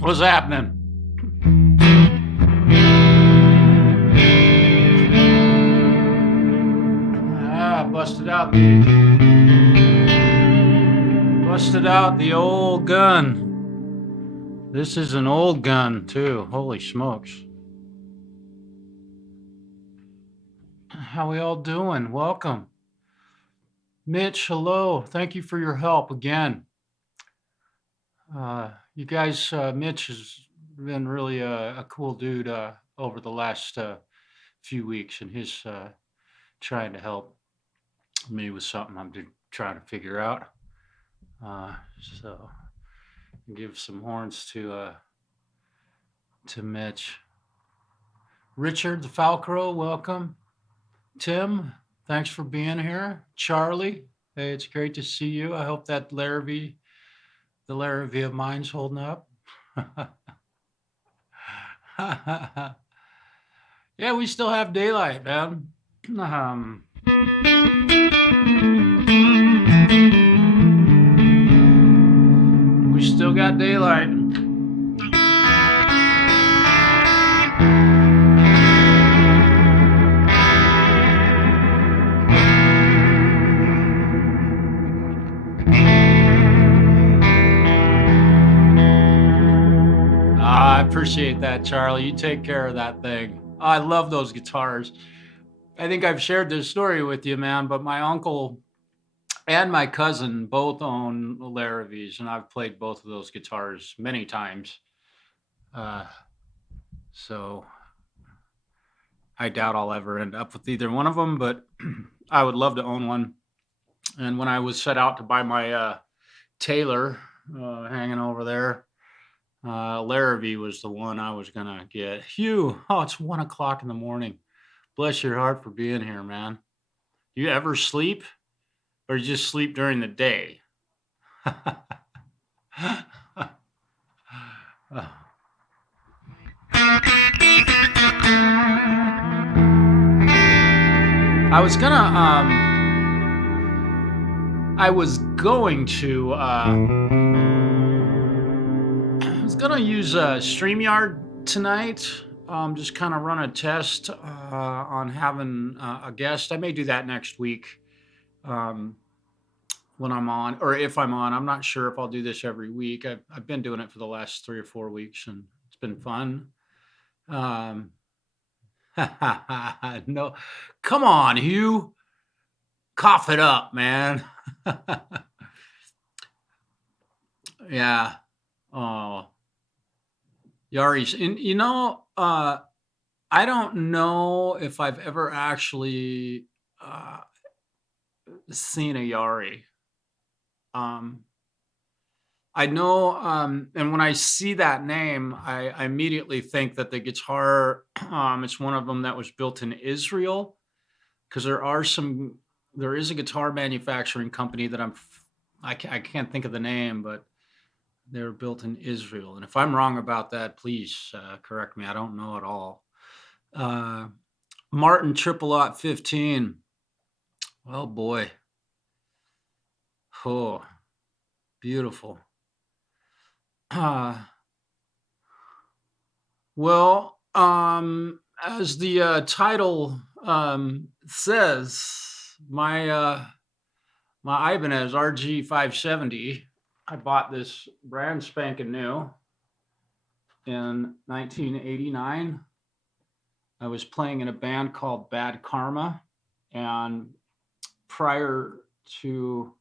What's happening? Busted out the old gun. This is an old gun too. Holy smokes. How we all doing? Welcome. Mitch, hello. Thank you for your help again. You guys, Mitch has been really a cool dude over the last few weeks, and his trying to help me with something I'm trying to figure out. So give some horns to Mitch. Richard the Falcrow, welcome. Tim, thanks for being here. Charlie, hey, it's great to see you. I hope that the Larrivee of mine's holding up. Yeah, we still have daylight, man. We still got daylight. I appreciate that, Charlie. You take care of that thing. I love those guitars. I think I've shared this story with you, man, but my uncle and my cousin both own Larravees, and I've played both of those guitars many times. So I doubt I'll ever end up with either one of them, but I would love to own one. And when I was set out to buy my Taylor hanging over there, Larrivee was the one I was gonna get. Hugh, oh, it's 1 o'clock in the morning. Bless your heart for being here, man. You ever sleep, or you just sleep during the day? I was gonna use StreamYard tonight. Just kind of run a test on having a guest. I may do that next week when I'm on, or if I'm on. I'm not sure if I'll do this every week. I've been doing it for the last 3 or 4 weeks, and it's been fun. No, come on, Hugh. Cough it up, man. Yeah. Oh, Yari's. And I don't know if I've ever actually seen a Yari. I I know, and when I see that name, I immediately think that the guitar, it's one of them that was built in Israel, 'cause there is a guitar manufacturing company that I can't think of the name, but they're built in Israel, and if I'm wrong about that, please, correct me, I don't know at all. Uh, Martin Triple Aught 15. Oh, boy. Oh, beautiful. Uh, well, as the, title, says, my Ibanez RG570, I bought this brand spanking new in 1989. I was playing in a band called Bad Karma, and prior to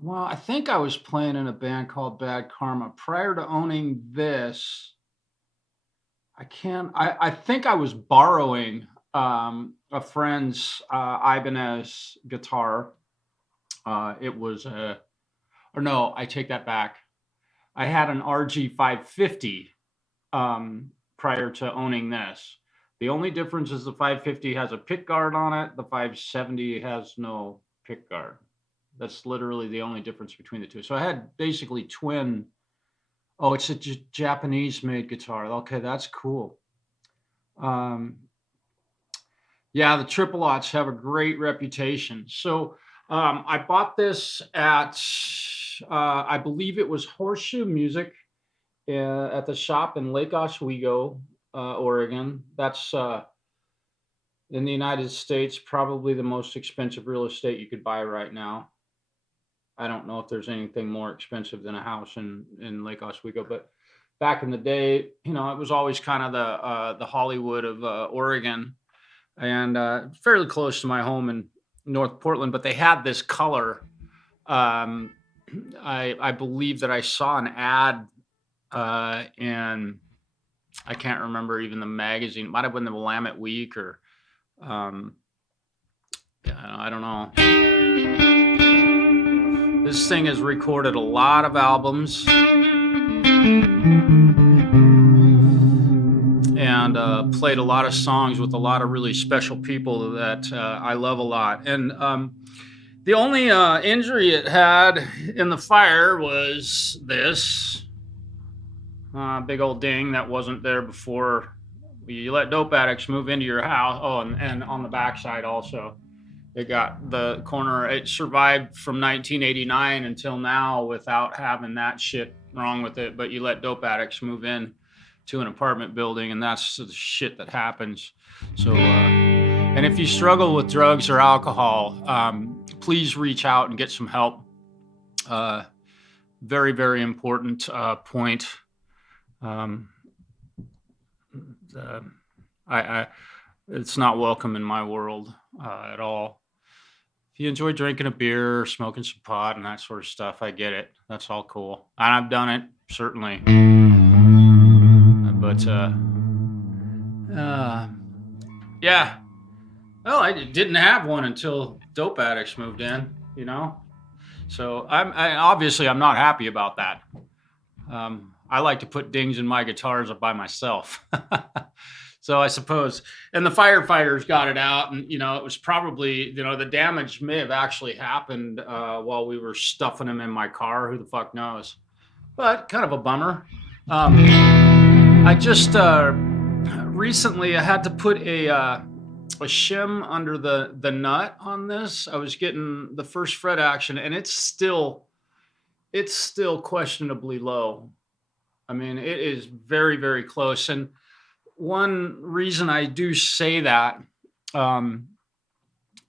well, I think I was playing in a band called Bad Karma. Prior to owning this, I think I was borrowing, a friend's, Ibanez guitar. It was a or no, I take that back. I had an RG550, prior to owning this. The only difference is the 550 has a pick guard on it, the 570 has no pick guard. That's literally the only difference between the two. So I had basically twin. Oh, it's a Japanese-made guitar. Okay, that's cool. Yeah, the Triple Aughts have a great reputation. So I bought this at, I believe it was Horseshoe Music at the shop in Lake Oswego, Oregon. That's in the United States, probably the most expensive real estate you could buy right now. I don't know if there's anything more expensive than a house in Lake Oswego, but back in the day, it was always kind of the Hollywood of Oregon, and fairly close to my home in North Portland. But they had this color. I believe that I saw an ad in I can't remember even the magazine. It might have been the Willamette Week or yeah, I don't know. This thing has recorded a lot of albums and played a lot of songs with a lot of really special people that I love a lot. And the only injury it had in the fire was this big old ding that wasn't there before you let dope addicts move into your house. Oh, and on the backside also. It got the corner. It survived from 1989 until now without having that shit wrong with it. But you let dope addicts move in to an apartment building, and that's the shit that happens. So, and if you struggle with drugs or alcohol, please reach out and get some help. Very, very important point. It's not welcome in my world at all. If you enjoy drinking a beer, smoking some pot, and that sort of stuff, I get it. That's all cool, and I've done it certainly. But yeah. Well, I didn't have one until dope addicts moved in. So obviously I'm not happy about that. I like to put dings in my guitars up by myself. So I suppose, and the firefighters got it out, and it was probably, the damage may have actually happened while we were stuffing them in my car. Who the fuck knows? But kind of a bummer. I just recently I had to put a shim under the nut on this. I was getting the first fret action, and it's still questionably low. I mean, it is very, very close. And one reason I do say that, and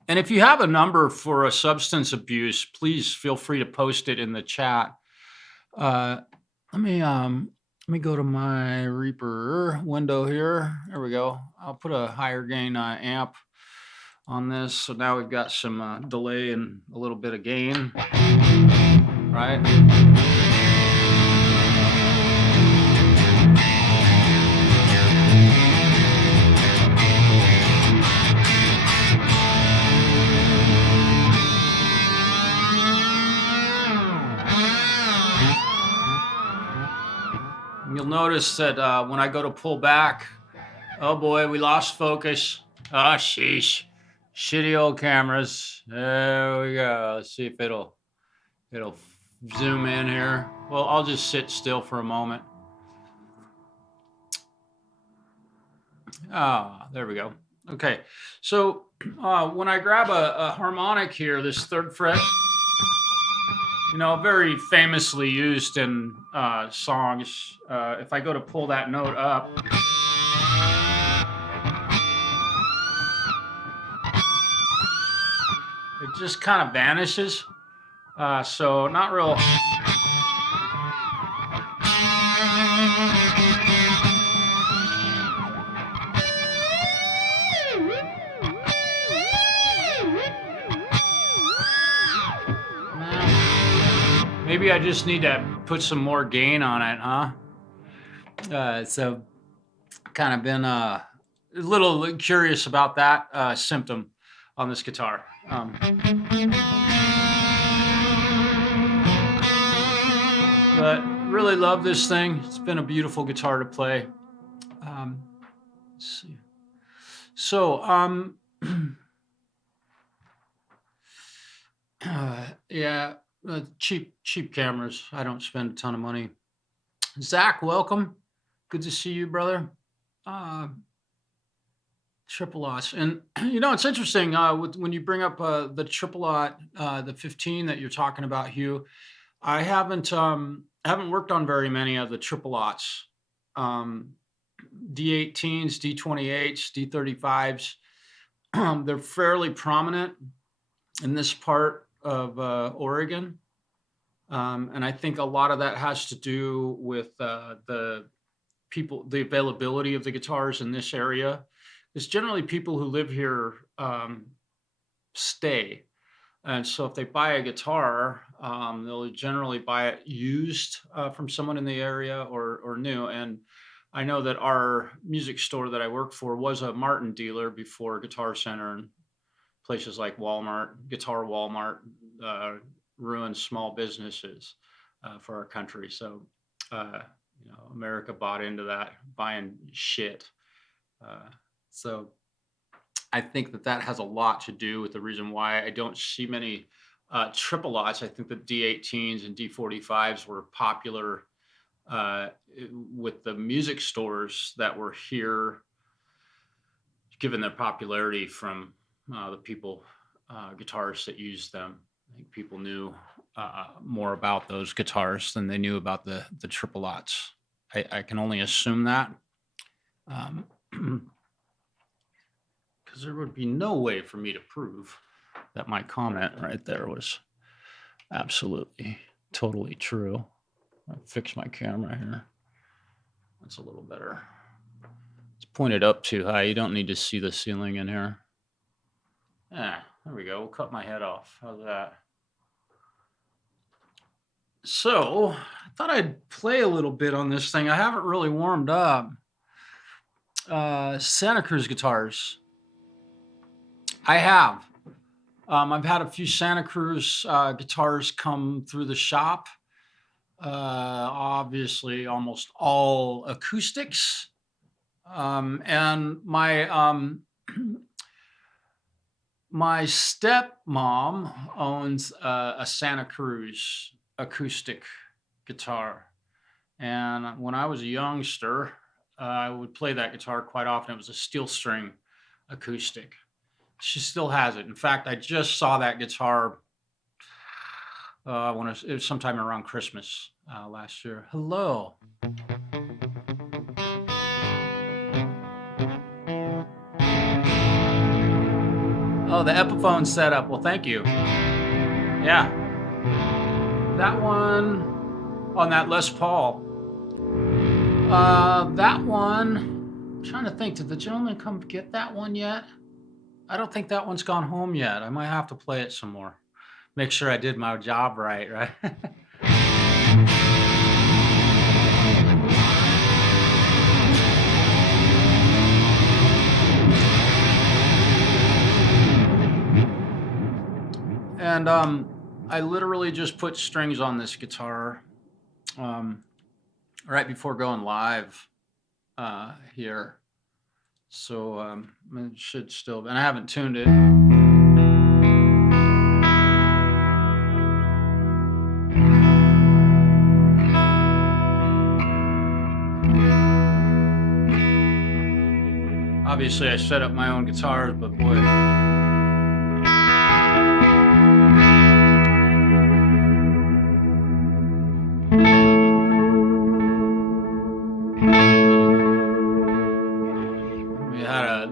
if you have a number for a substance abuse, please feel free to post it in the chat. Let me go to my Reaper window here. There we go. I'll put a higher gain amp on this. So now we've got some delay and a little bit of gain, right? you'll notice that when I go to pull back, oh boy, we lost focus. Ah, sheesh. Shitty old cameras. There we go. Let's see if it'll zoom in here. Well, I'll just sit still for a moment. Ah, there we go. Okay, so when I grab a harmonic here, this third fret, very famously used in songs. If I go to pull that note up, it just kind of vanishes. So not real. Maybe I just need to put some more gain on it, huh? So kind of been a little curious about that symptom on this guitar. But really love this thing. It's been a beautiful guitar to play. Let's see. So, yeah, cheap cameras. I don't spend a ton of money. Zach, welcome. Good to see you, brother. Triple aughts. And it's interesting when you bring up the triple aught, the 15 that you're talking about, Hugh. I haven't worked on very many of the triple aughts. D18s, D28s, D35s. They're fairly prominent in this part of Oregon. And I think a lot of that has to do with the availability of the guitars in this area. Because generally people who live here stay. And so if they buy a guitar, they'll generally buy it used from someone in the area or new. And I know that our music store that I worked for was a Martin dealer before Guitar Center and places like Walmart, Guitar Walmart, ruined small businesses for our country. So, America bought into that, buying shit. So I think that has a lot to do with the reason why I don't see many triple aughts. I think the D18s and D45s were popular with the music stores that were here, given their popularity from the people, guitarists that used them. I think people knew more about those guitars than they knew about the triple aughts. I can only assume that. Because there would be no way for me to prove that my comment right there was absolutely, totally true. I'll fix my camera here. That's a little better. It's pointed up too high. You don't need to see the ceiling in here. Yeah, there we go. We'll cut my head off. How's that? So I thought I'd play a little bit on this thing. I haven't really warmed up. Santa Cruz guitars. I have. I've had a few Santa Cruz guitars come through the shop. Obviously, almost all acoustics. And my my stepmom owns a Santa Cruz acoustic guitar. And when I was a youngster, I would play that guitar quite often. It was a steel string acoustic. She still has it. In fact, I just saw that guitar it was sometime around Christmas last year. Hello. Oh, the Epiphone setup. Well, thank you. Yeah. That one on that Les Paul. That one, I'm trying to think, did the gentleman come get that one yet? I don't think that one's gone home yet. I might have to play it some more. Make sure I did my job right? And I literally just put strings on this guitar. right before going live here. So it should still, and I haven't tuned it. Obviously, I set up my own guitars, but boy.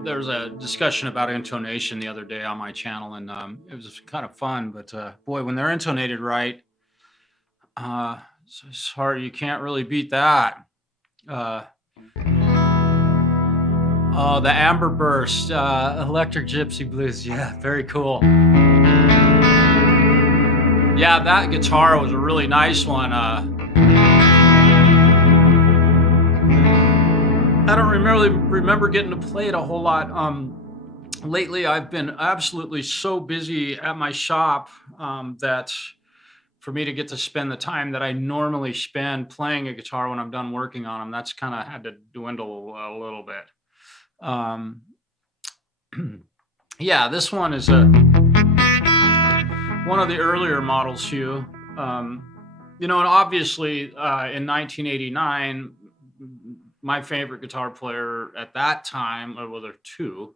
There was a discussion about intonation the other day on my channel, and it was kind of fun. But boy, when they're intonated right, it's hard. You can't really beat that. Oh, the Amber Burst, Electric Gypsy Blues. Yeah, very cool. Yeah, that guitar was a really nice one. I don't remember getting to play it a whole lot. Lately, I've been absolutely so busy at my shop that for me to get to spend the time that I normally spend playing a guitar when I'm done working on them, that's kind of had to dwindle a little bit. Yeah, this one is one of the earlier models, Hugh. You know, and obviously in 1989, my favorite guitar player at that time, well, there are two,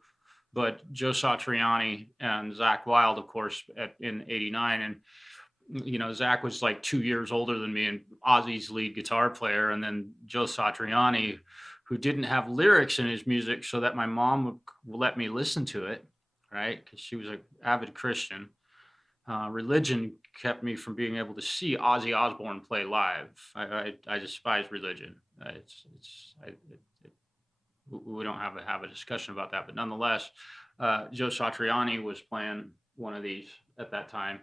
but Joe Satriani and Zakk Wylde, of course, in '89. And, you know, Zakk was like 2 years older than me and Ozzy's lead guitar player. And then Joe Satriani, who didn't have lyrics in his music so that my mom would let me listen to it, right? Because she was an avid Christian. Religion kept me from being able to see Ozzy Osbourne play live. I despise religion. We don't have a discussion about that, but nonetheless, Joe Satriani was playing one of these at that time.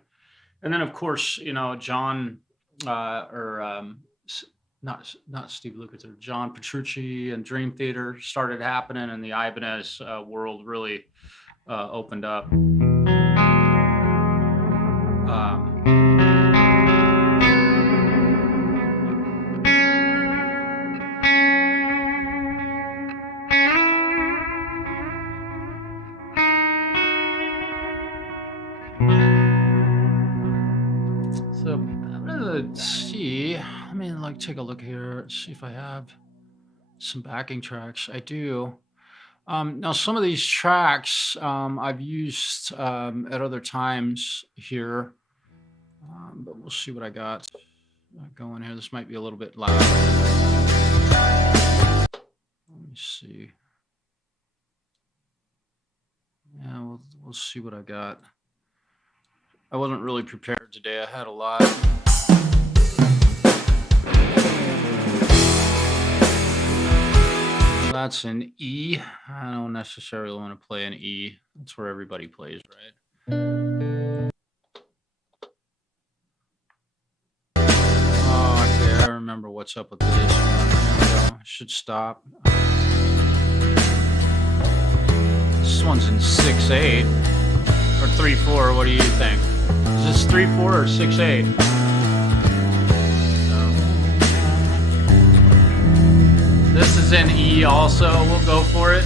And then, of course, you know, John, not Steve Lukather, John Petrucci and Dream Theater started happening, and the Ibanez world really opened up. So I'm gonna see. Let me take a look here, see if I have some backing tracks. I do. Now, some of these tracks I've used at other times here, but we'll see what I got going here. This might be a little bit loud. Let me see. Yeah, we'll see what I got. I wasn't really prepared today. I had a lot. That's an E. I don't necessarily want to play an E. That's where everybody plays, right? Oh, okay. I remember what's up with this one. There we go. I should stop. This one's in 6/8 or 3/4. What do you think? Is this 3/4 or 6/8? This is in E also. We'll go for it.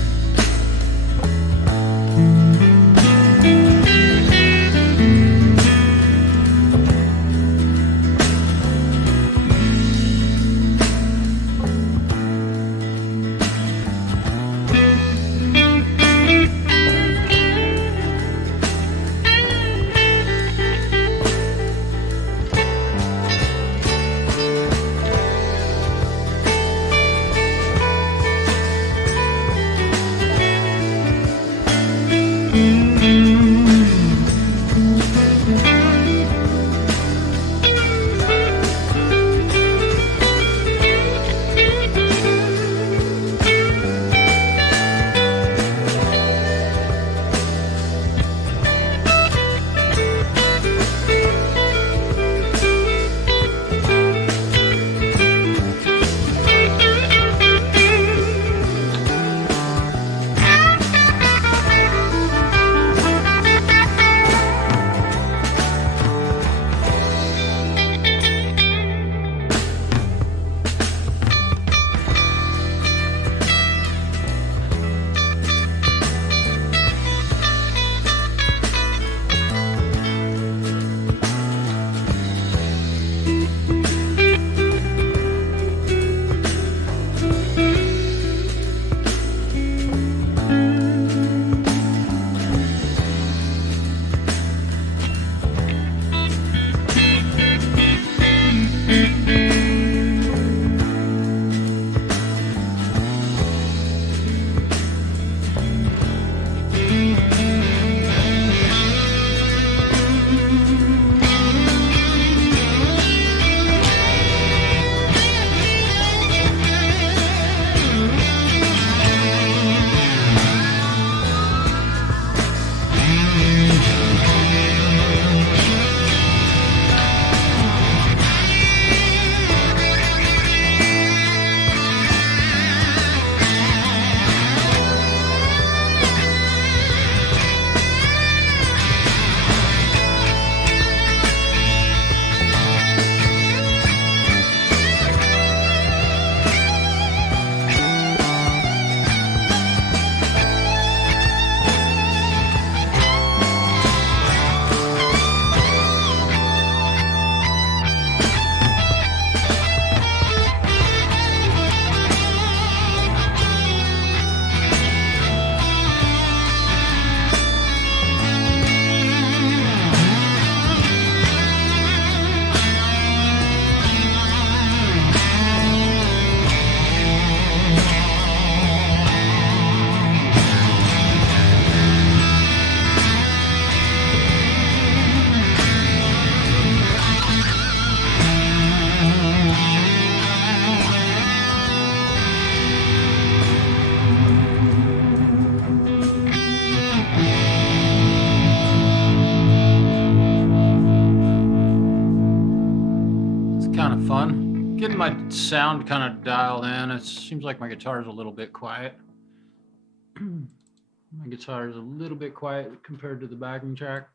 kind of fun. Getting my sound kind of dialed in. It seems like my guitar is a little bit quiet. My guitar is a little bit quiet compared to the backing track.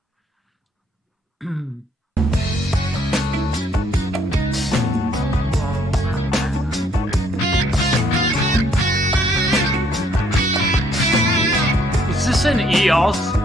Is this an EOS?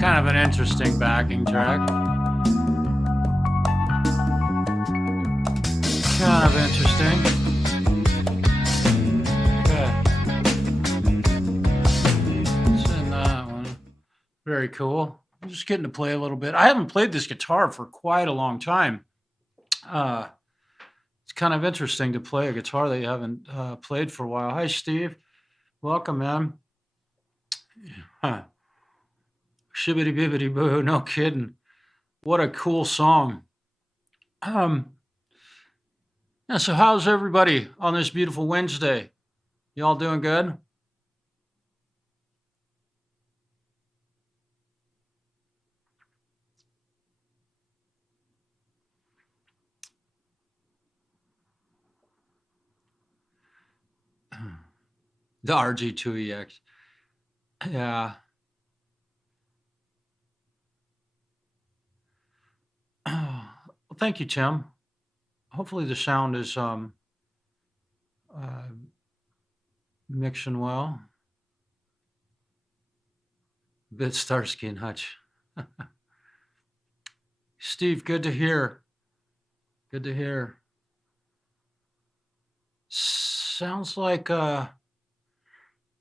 Kind of an interesting backing track. Kind of interesting. Okay. What's in that one? Very cool. I'm just getting to play a little bit. I haven't played this guitar for quite a long time. It's kind of interesting to play a guitar that you haven't played for a while. Hi, Steve. Welcome, man. Huh. Shibbity bibbity boo, no kidding. What a cool song. Yeah, so how's everybody on this beautiful Wednesday? Y'all doing good? The RG2EX. Yeah. Well, thank you, Tim. Hopefully the sound is mixing well. Bit Starsky and Hutch. Steve, good to hear. Good to hear. Sounds like, well,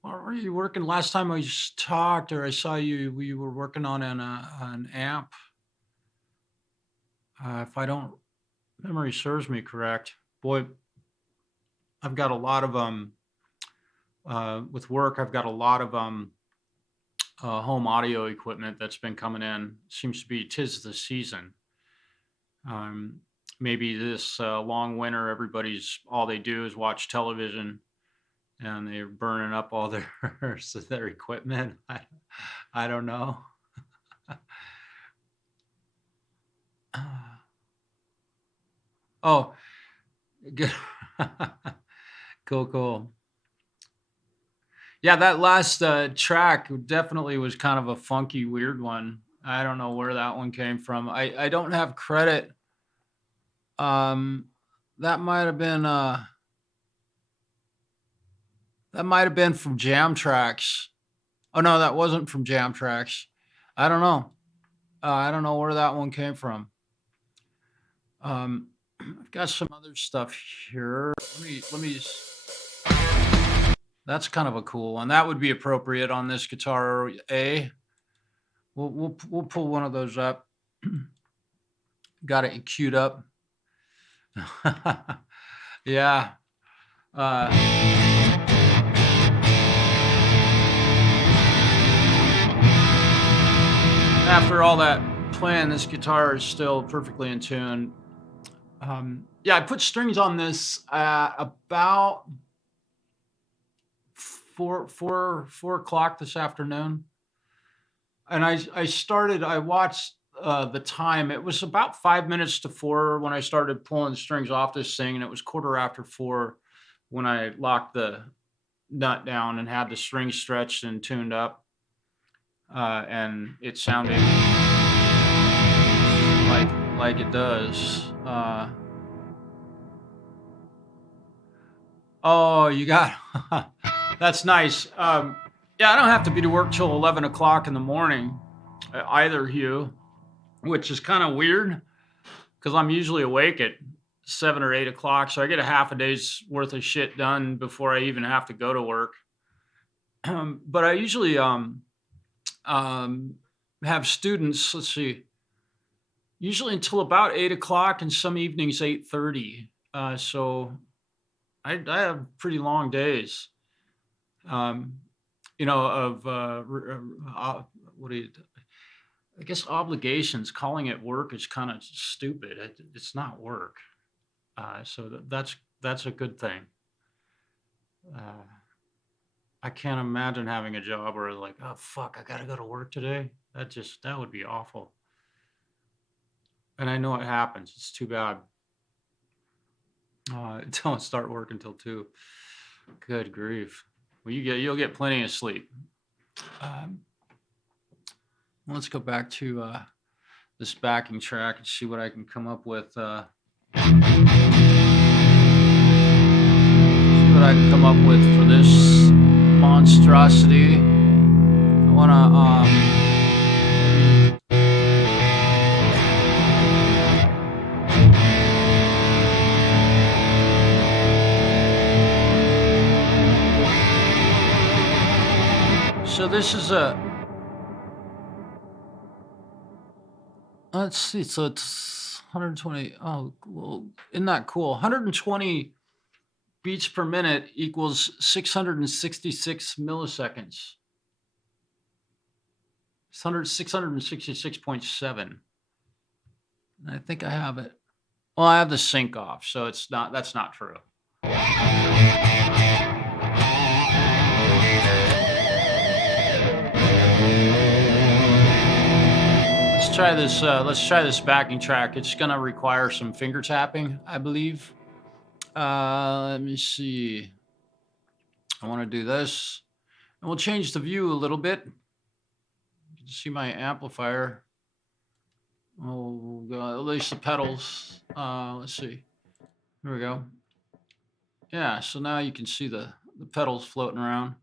Are you working? Last time I talked, or I saw you, we were working on an amp. If I don't memory serves me correct, boy, I've got a lot of with work. I've got a lot of home audio equipment that's been coming in. Seems to be 'tis the season. Um, Maybe this long winter, everybody's all they do is watch television, and they're burning up all their their equipment. I don't know. Oh, good. Cool, cool. Yeah, that last track definitely was kind of a funky, weird one. I don't know where that one came from. I don't have credit. Um, that might have been from Jam Tracks. Oh no, that wasn't from Jam Tracks. I don't know. I don't know where that one came from. I've got some other stuff here. Let me. That's kind of a cool one. That would be appropriate on this guitar A. We'll pull one of those up. Got it queued up. Yeah. After all that playing, this guitar is still perfectly in tune. Yeah, I put strings on this about four o'clock this afternoon, and I watched the time. It was about 5 minutes to 4 when I started pulling the strings off this thing, and it was quarter after 4 when I locked the nut down and had the strings stretched and tuned up, and it sounded like it does. Oh, you got that's nice. Yeah, I don't have to be to work till 11 o'clock in the morning, either, Hugh, which is kind of weird because I'm usually awake at 7 or 8 o'clock, so I get a half a day's worth of shit done before I even have to go to work. But I usually have students. Let's see, usually until about 8 o'clock, and some evenings 8:30. So I have pretty long days. Of what do you? I guess obligations. Calling it work is kind of stupid. It's not work. So that's a good thing. I can't imagine having a job where like, oh fuck, I gotta go to work today. That would be awful. And I know it happens. It's too bad. Don't start work until 2. Good grief. Well, you'll get plenty of sleep. Let's go back to this backing track and see what I can come up with. See what I can come up with for this monstrosity. I wanna So this is let's see, so it's 120. Oh, well, isn't that cool? 120 beats per minute equals 666 milliseconds. 666.7. I think I have it. Well, I have the sync off, so that's not true. Let's try this backing track. It's gonna require some finger tapping, I believe. Let me see. I want to do this, and we'll change the view a little bit. You can see my amplifier. Oh, at least the pedals. Let's see. Here we go. Yeah, so now you can see the pedals floating around.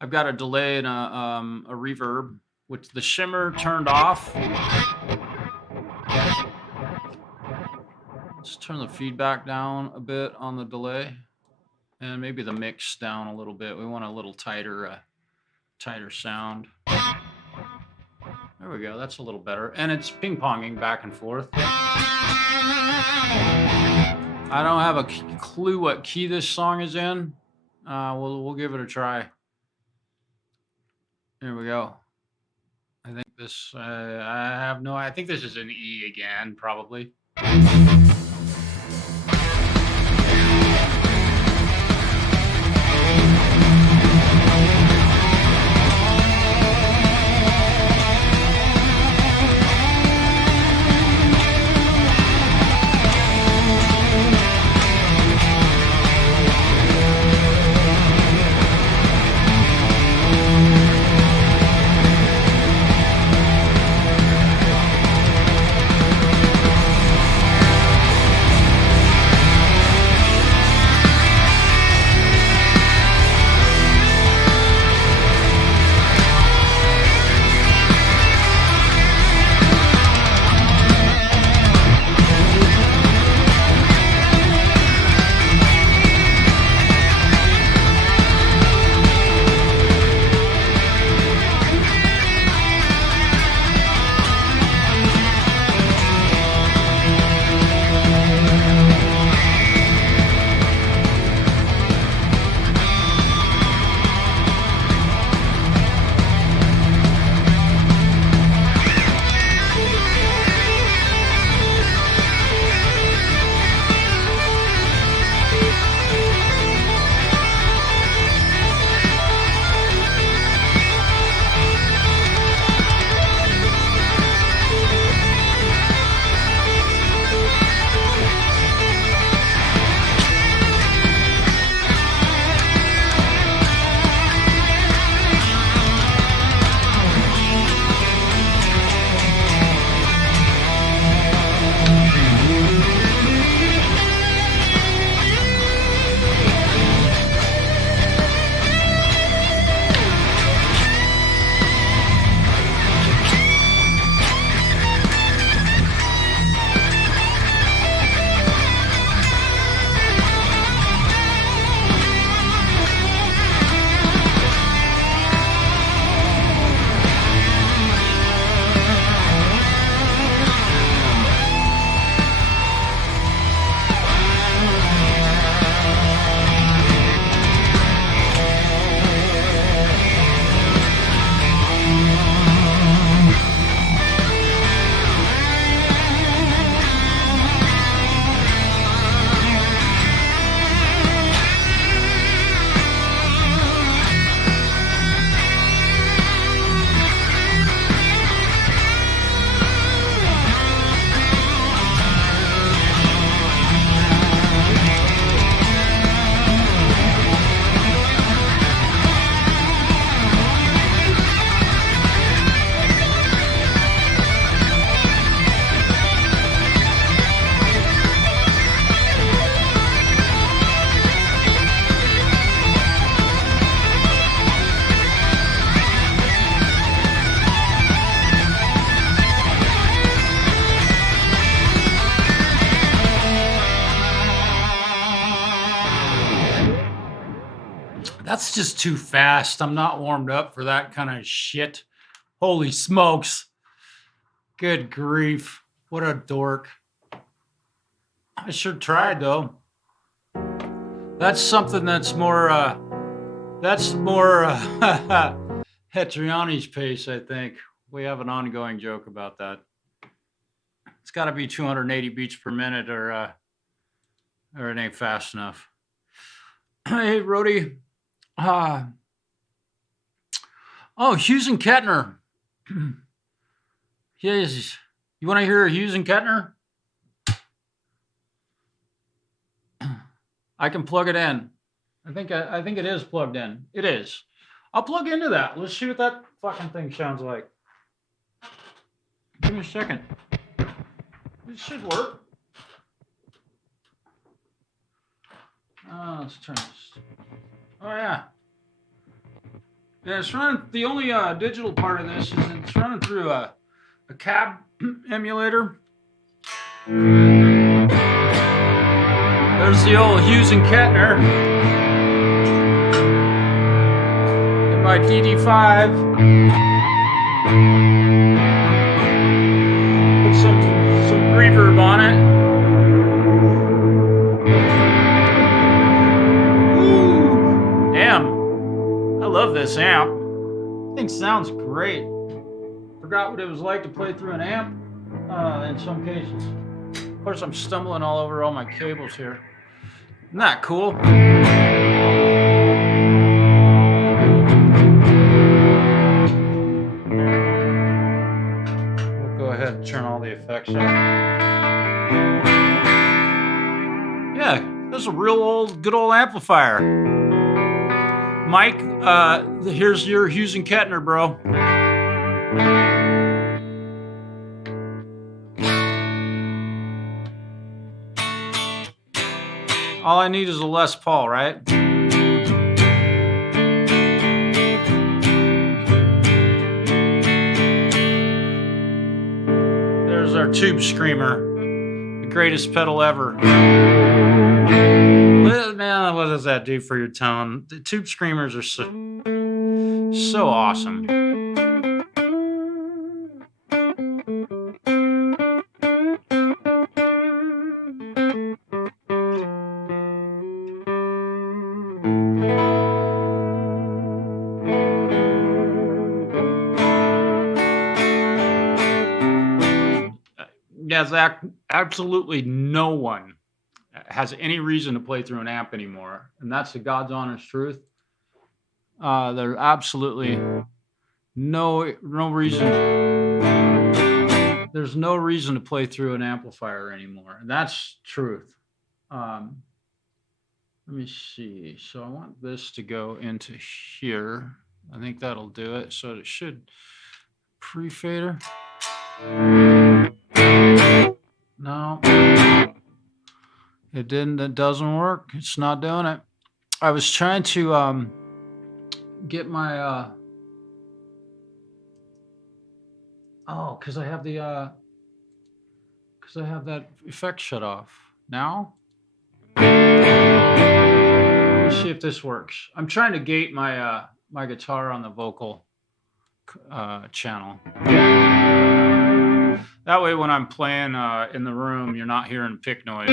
I've got a delay and a reverb with the shimmer turned off. Let's turn the feedback down a bit on the delay. And maybe the mix down a little bit. We want a little tighter, tighter sound. There we go. That's a little better. And it's ping-ponging back and forth. I don't have a clue what key this song is in. We'll give it a try. There we go. I think this, I have no, I think this is an E again, probably. That's just too fast. I'm not warmed up for that kind of shit. Holy smokes. Good grief. What a dork. I sure tried though. That's something that's more Hetriani's pace, I think. We have an ongoing joke about that. It's got to be 280 beats per minute or it ain't fast enough. Hey, Rody. Oh, Hughes and Kettner. Yes. You want to hear Hughes and Kettner? I can plug it in. I think it is plugged in. It is. I'll plug into that. Let's see what that fucking thing sounds like. Give me a second. It should work. Let's turn this. Oh yeah. Yeah, it's running. The only digital part of this is it's running through a cab emulator. There's the old Hughes and Kettner. my DD5. Put some reverb on it. Woo. Damn, I love this amp. Thing sounds great. Forgot what it was like to play through an amp in some cases. Of course, I'm stumbling all over all my cables here. Isn't that cool? We'll go ahead and turn all the effects on. Yeah, that's a real good old amplifier. Mike, here's your Hughes and Kettner, bro. All I need is a Les Paul, right? There's our Tube Screamer, the greatest pedal ever. Man, what does that do for your tone? The Tube Screamers are so awesome. Yeah, Zach, absolutely no one has any reason to play through an amp anymore. And that's the God's honest truth. There's absolutely no reason. There's no reason to play through an amplifier anymore. And that's truth. Let me see. So I want this to go into here. I think that'll do it. So it should pre-fader. No, it didn't. It doesn't work. It's not doing it. I was trying to get my because I have the because I have that effect shut off now. Let's see if this works. I'm trying to gate my my guitar on the vocal channel. That way, when I'm playing in the room, you're not hearing pick noise.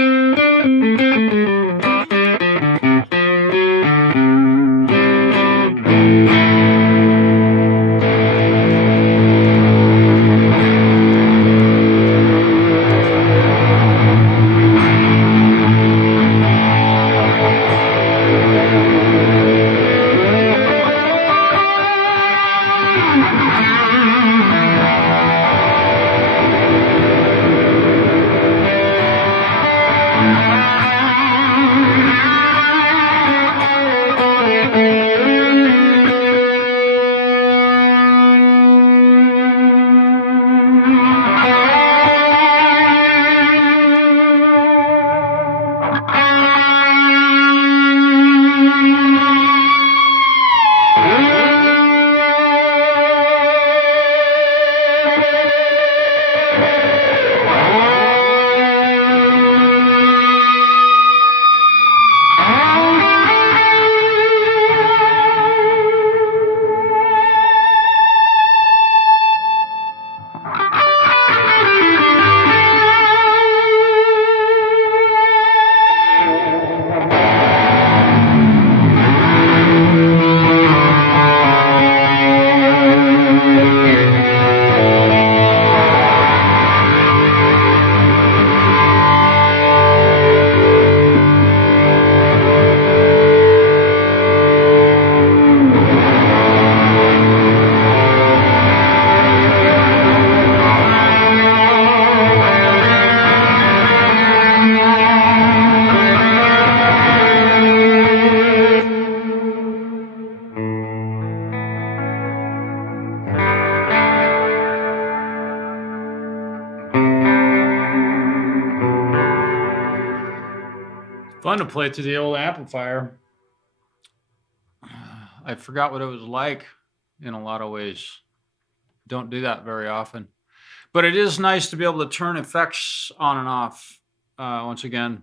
Fun to play through the old amplifier. I forgot what it was like in a lot of ways. Don't do that very often. But it is nice to be able to turn effects on and off once again.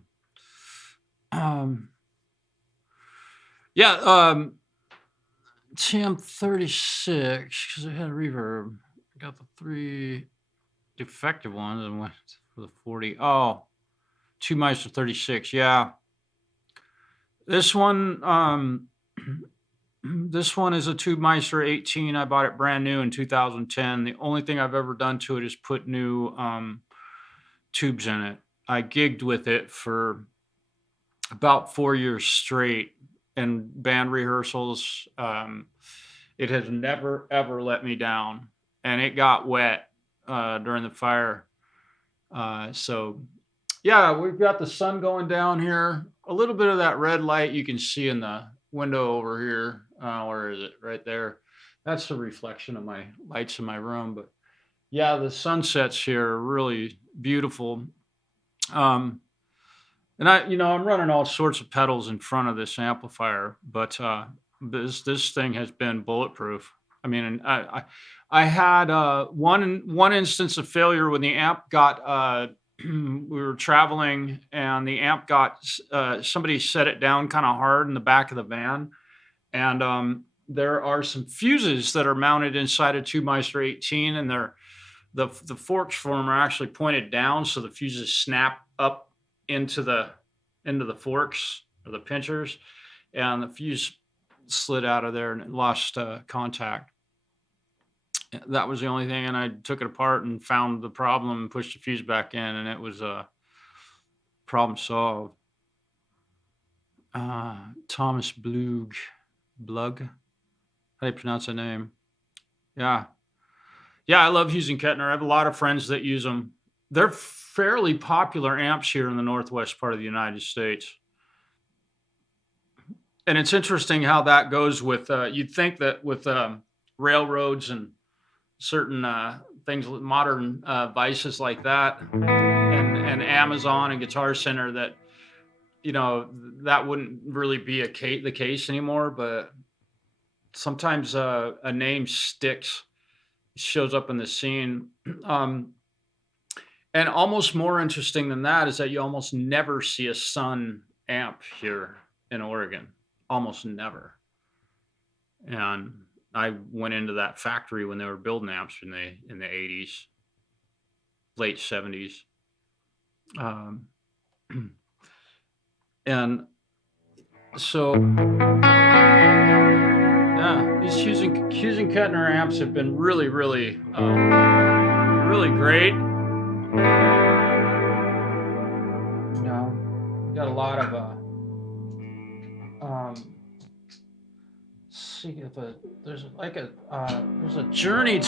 TM36 because it had reverb. I got the 3 defective ones and went for the 40. Oh, 2 Meister 36. Yeah. This one, this one is a Tube Meister 18. I bought it brand new in 2010. The only thing I've ever done to it is put new tubes in it. I gigged with it for about 4 years straight in band rehearsals. It has never, ever let me down. And it got wet during the fire. So, yeah, we've got the sun going down here. A little bit of that red light you can see in the window over here. Where is it? Right there. That's the reflection of my lights in my room. But yeah, the sunsets here are really beautiful. And I'm running all sorts of pedals in front of this amplifier, but this thing has been bulletproof. I mean, and I had one instance of failure when the amp got. We were traveling, and the amp got somebody set it down kind of hard in the back of the van, and there are some fuses that are mounted inside a Tube Meister 18, and the forks for them are actually pointed down, so the fuses snap up into the forks or the pinchers, and the fuse slid out of there and it lost contact. That was the only thing, and I took it apart and found the problem and pushed the fuse back in, and it was a problem solved. Thomas Blug. How do you pronounce that name? Yeah, I love using Kettner. I have a lot of friends that use them. They're fairly popular amps here in the northwest part of the United States. And it's interesting how that goes with, you'd think that with railroads and certain things, modern vices like that, and Amazon and Guitar Center, that, that wouldn't really be the case anymore. But sometimes a name sticks, shows up in the scene. And almost more interesting than that is that you almost never see a Sun amp here in Oregon. Almost never. And I went into that factory when they were building amps in the 80s, late 70s. And so, yeah, these Hughes & Kettner amps have been really, really, really great. Got a lot of see if there's like there's a journey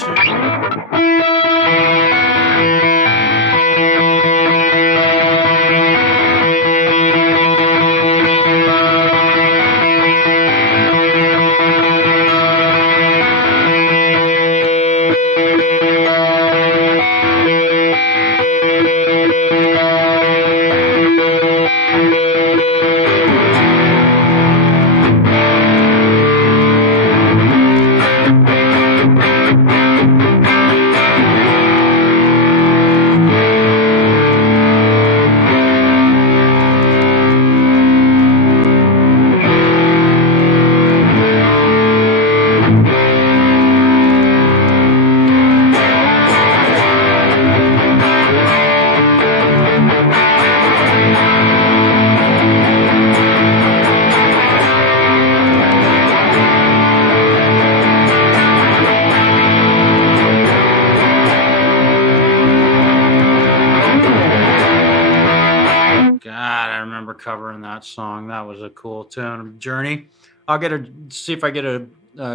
covering that song. That was a cool tune. Journey. I'll see if I get a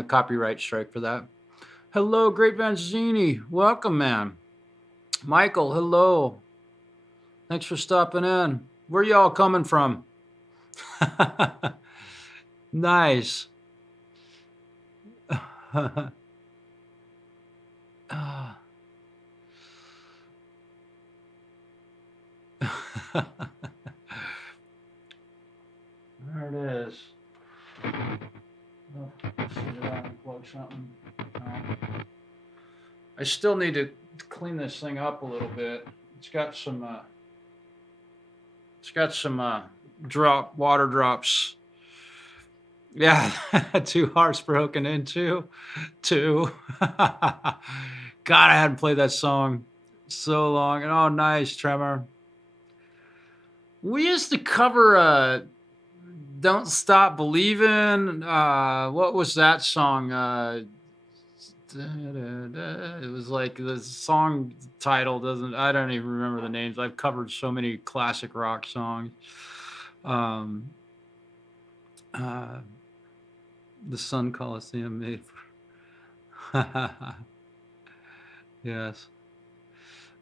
copyright strike for that. Hello, Great Vanzini. Welcome, man. Michael, hello. Thanks for stopping in. Where y'all coming from? Nice. There it is. Oh, let's see if I can plug something. No. I still need to clean this thing up a little bit. It's got some water drops Yeah, two hearts broken into two. God, I hadn't played that song so long. And oh, nice, Tremor. We used to cover "Don't Stop Believing." What was that song? It was like the song title doesn't. I don't even remember the names. I've covered so many classic rock songs. Um, uh, the Sun Coliseum made for. Yes.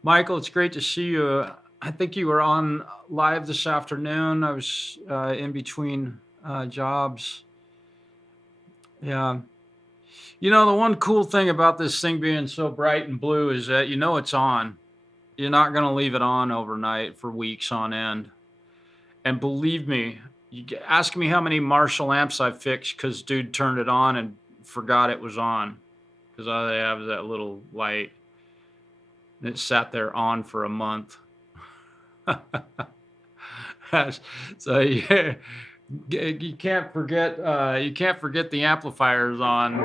Michael, it's great to see you. I think you were on live this afternoon. I was in between jobs. Yeah. You know, the one cool thing about this thing being so bright and blue is that you know it's on. You're not going to leave it on overnight for weeks on end. And believe me, ask me how many Marshall amps I fixed because dude turned it on and forgot it was on because all they have is that little light. And it sat there on for a month. So yeah, you can't forget the amplifiers on.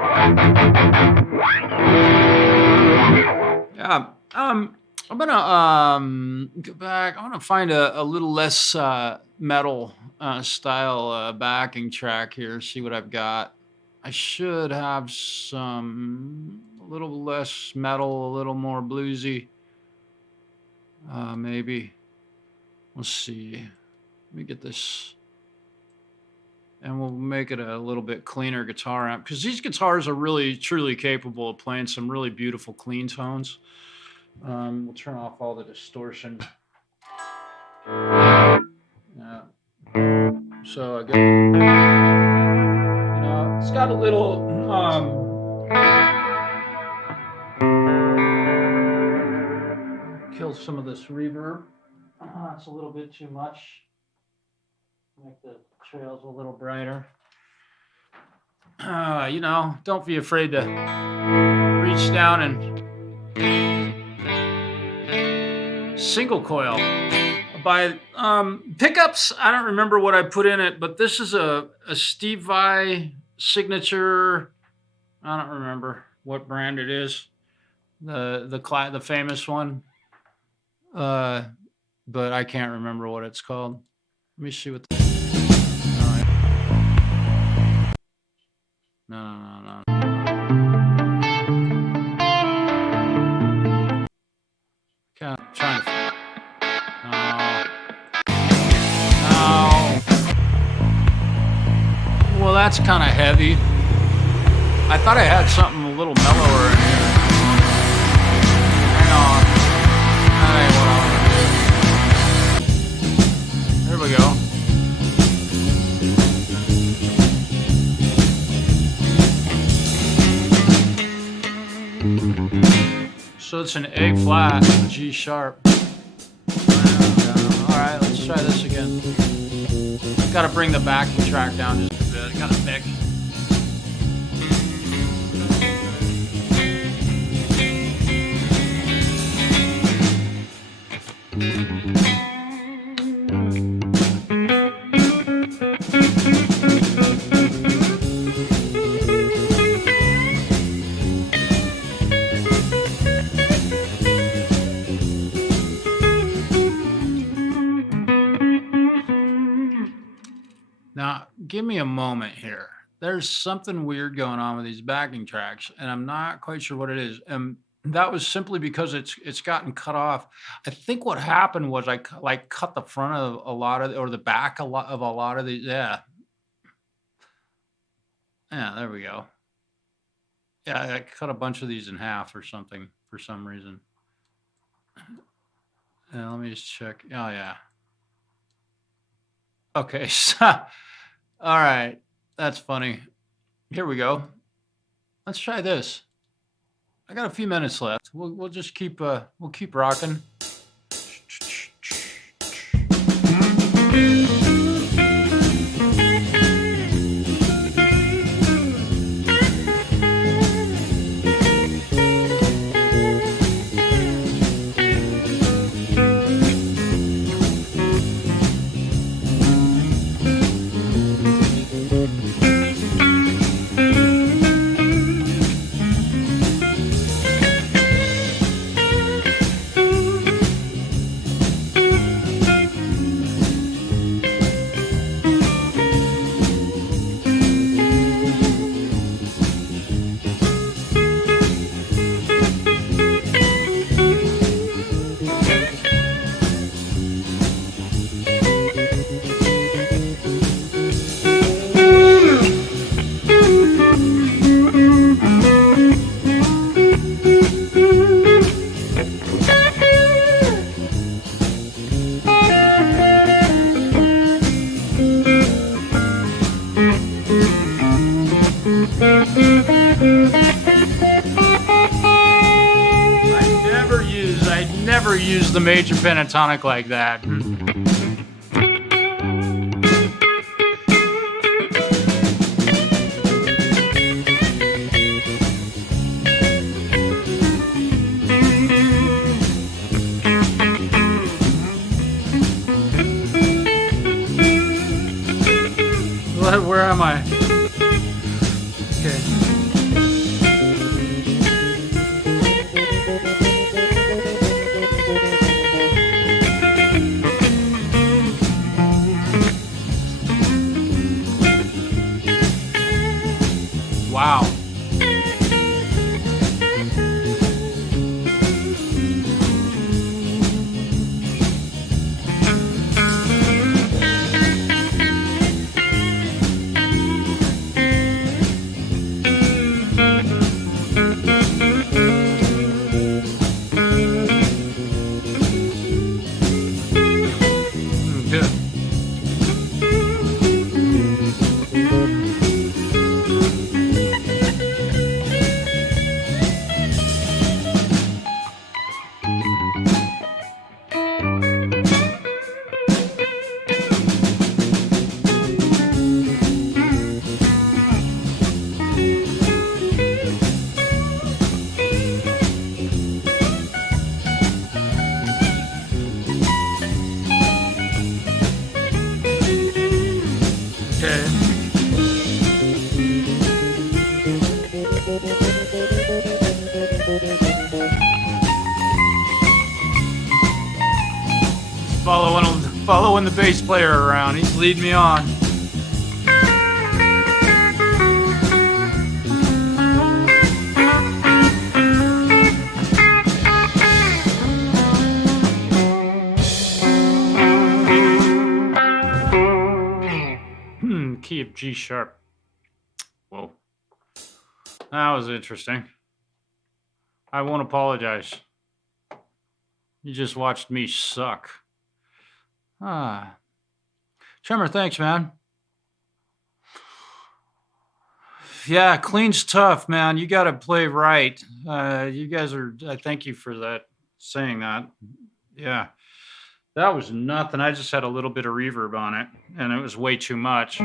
Yeah. I'm gonna go back. I'm gonna find a little less metal style backing track here. See what I've got. I should have some a little less metal, a little more bluesy. Maybe. Let's see. Let me get this. And we'll make it a little bit cleaner guitar amp because these guitars are really, truly capable of playing some really beautiful clean tones. We'll turn off all the distortion. Yeah. So I got, it's got a little, kill some of this reverb. It's a little bit too much. Make the trails a little brighter. Don't be afraid to reach down and single coil. By pickups, I don't remember what I put in it, but this is a Steve Vai signature. I don't remember what brand it is. The famous one. But I can't remember what it's called. Let me see what. No. Okay, I'm trying to. No. Well, that's kind of heavy. I thought I had something a little mellower in here. Hang on. That ain't what I want to do. There we go. So it's an A flat, G sharp. All right, let's try this again. Got to bring the backing track down just a bit. Got to pick. Now, give me a moment here. There's something weird going on with these backing tracks, and I'm not quite sure what it is. And that was simply because it's gotten cut off. I think what happened was I cut the front of a lot of or the back of a lot of these. Yeah, there we go. Yeah, I cut a bunch of these in half or something for some reason. Let me just check. Oh yeah. Okay. All right. That's funny. Here we go. Let's try this. I got a few minutes left. We'll just keep rocking. Never use the major pentatonic like that. Where am I? Okay. Wow. Following the bass player around. He's leading me on. Key of G sharp. Whoa. That was interesting. I won't apologize. You just watched me suck. Tremor, thanks, man. Yeah, clean's tough, man. You got to play right. You guys are, I thank you for that, saying that. Yeah, that was nothing. I just had a little bit of reverb on it, and it was way too much.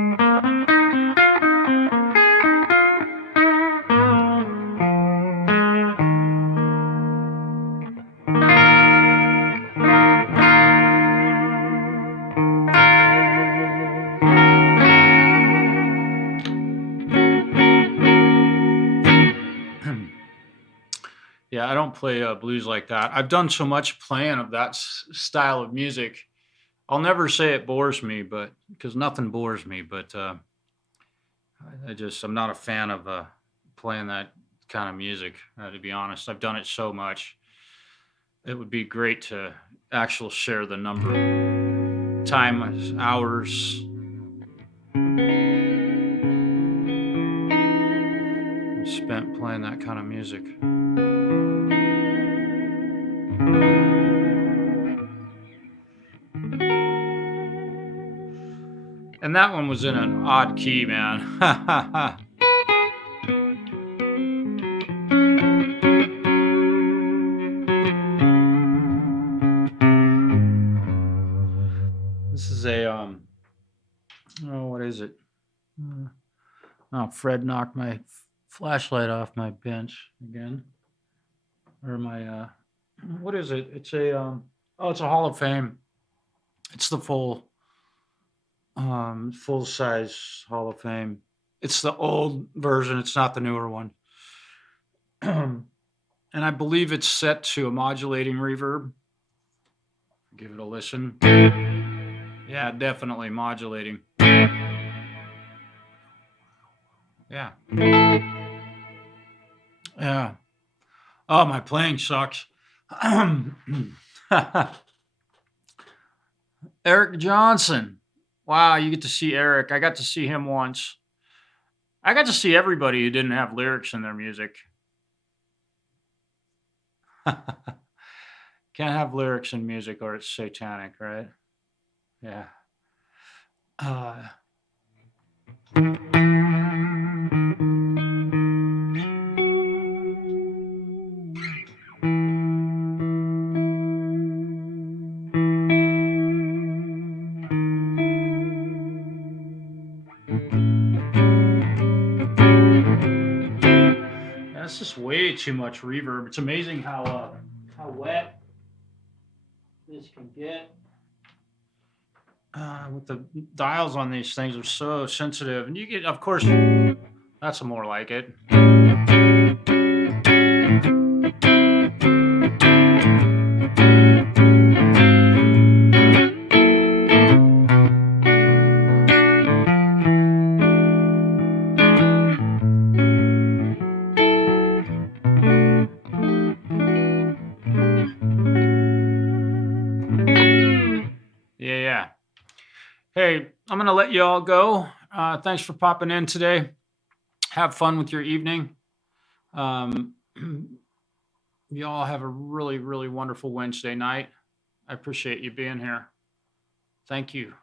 Yeah, I don't play blues like that. I've done so much playing of that style of music. I'll never say it bores me, but because nothing bores me. But I'm not a fan of playing that kind of music. To be honest, I've done it so much. It would be great to actually share the number, time, hours spent playing that kind of music. And that one was in an odd key, man. This is a, what is it? Oh, Fred knocked my flashlight off my bench again. Or my, what is it? It's a, it's a Hall of Fame. It's the full size Hall of Fame. It's the old version. It's not the newer one. And I believe it's set to a modulating reverb. Give it a listen. Yeah, definitely modulating. Yeah. Yeah. Oh, my playing sucks. Eric Johnson. Wow, you get to see Eric. I got to see him once. I got to see everybody who didn't have lyrics in their music. Can't have lyrics in music or it's satanic, right? Yeah. too much reverb. It's amazing how wet this can get. With the dials on these things are so sensitive, and you get, of course, that's more like it. Yeah. Hey, I'm gonna let you all go. Thanks for popping in today. Have fun with your evening. Um, you all have a really, really wonderful Wednesday night. I appreciate you being here. Thank you.